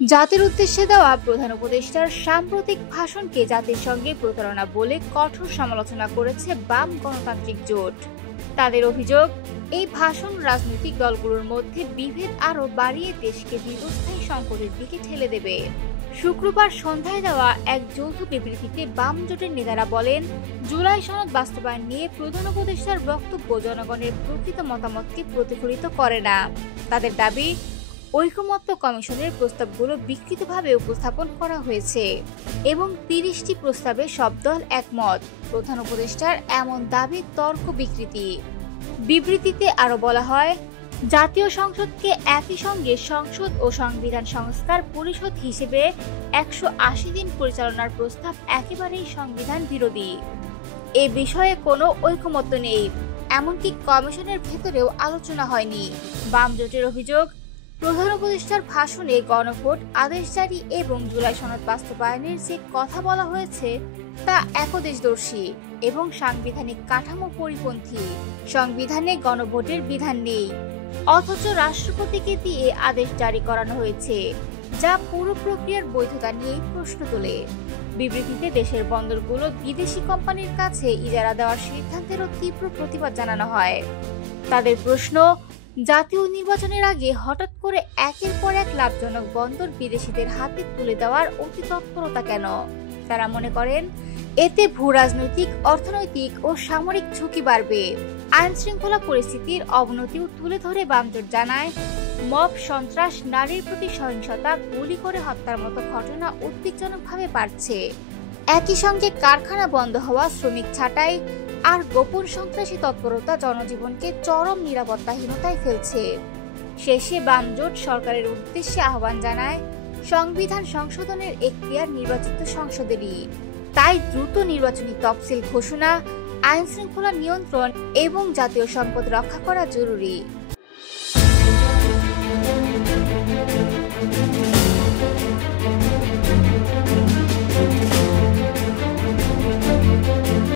জাতির উদ্দেশ্যে দেওয়া প্রধান উপদেষ্টার সাম্প্রতিক ভাষণকে জাতির সঙ্গে প্রতারণা বলে কঠোর সমালোচনা করেছে বাম গণতান্ত্রিক জোট। তাদের অভিযোগ, এই ভাষণ রাজনৈতিক দলগুলোর মধ্যে বিভেদ আরও বাড়িয়ে দেশকে দীর্ঘস্থায়ী সংকটের দিকে ঠেলে দেবে। শুক্রবার সন্ধ্যায় দেওয়া এক যৌথ বিবৃতিতে বাম জোটের নেতারা বলেন, জুলাই সনদ বাস্তবায়ন নিয়ে প্রধান উপদেষ্টার বক্তব্য জনগণের প্রকৃত মতামতকে প্রতিফলিত করে না। তাদের দাবি, ঐকমত্য কমিশনের প্রস্তাবগুলো বিকৃতভাবে উপস্থাপন করা হয়েছে এবং ৩০টি প্রস্তাবে সব দল একমত। প্রধান উপদেষ্টার এমন দাবি তর্ক বিকৃতি। বিবৃতিতে আরও বলা হয়, জাতীয় সংসদকে একই সঙ্গে সংসদ ও সংবিধান সংস্কার পরিষদ হিসেবে ১৮০ দিন পরিচালনার প্রস্তাব একেবারেই সংবিধান বিরোধী। এ বিষয়ে কোনো ঐকমত্য নেই, এমনকি কমিশনের ভেতরেও আলোচনা হয়নি। বাম জোটের অভিযোগ, প্রধান উপদেষ্টার ভাষণে গণভোট, আদেশ জারি এবং জুলাই সনদ বাস্তবায়নের যে কথা বলা হয়েছে তা একদেশদর্শী এবং সাংবিধানিক কাঠামো পরিপন্থী। সংবিধানে গণভোটের বিধান নেই, অথচ রাষ্ট্রপতিকে দিয়ে আদেশ জারি করানো হয়েছে, যা পুরো প্রক্রিয়ার বৈধতা নিয়েই প্রশ্ন তোলে। বিবৃতিতে দেশের বন্দরগুলো বিদেশি কোম্পানির কাছে ইজারা দেওয়ার সিদ্ধান্তেরও তীব্র প্রতিবাদ জানানো হয়। তাদের প্রশ্ন, জাতীয় নির্বাচনের আগে হঠাৎ করে একের পর এক লাভজনক বন্দর বিদেশিদের হাতে তুলে দেওয়ার অতি তৎপরতা কেন? তারা মনে করেন, এতে ভূরাজনৈতিক, অর্থনৈতিক ও সামরিক ঝুঁকি বাড়বে। আইন শৃঙ্খলা পরিস্থিতির অবনতিও তুলে ধরে বামজোট জানায়, মব সন্ত্রাস, নারীর প্রতি সহিংসতা, গুলি করে হত্যার মতো ঘটনা উদ্বেগজনকভাবে বাড়ছে। একই সঙ্গে কারখানা বন্ধ হওয়া, শ্রমিক ছাঁটাই আর গোপন সন্ত্রাসী তৎপরতা জনজীবনকে চরম নিরাপত্তাহীনতায় ফেলছে। শেষে বামজোট সরকারের উদ্দেশ্যে আহ্বান জানায়, সংবিধান সংশোধনের এখতিয়ার নির্বাচিত সংসদেরই। তাই দ্রুত নির্বাচনী তফসিল ঘোষণা, আইন শৃঙ্খলা নিয়ন্ত্রণ এবং জাতীয় সম্পদ রক্ষা করা জরুরি।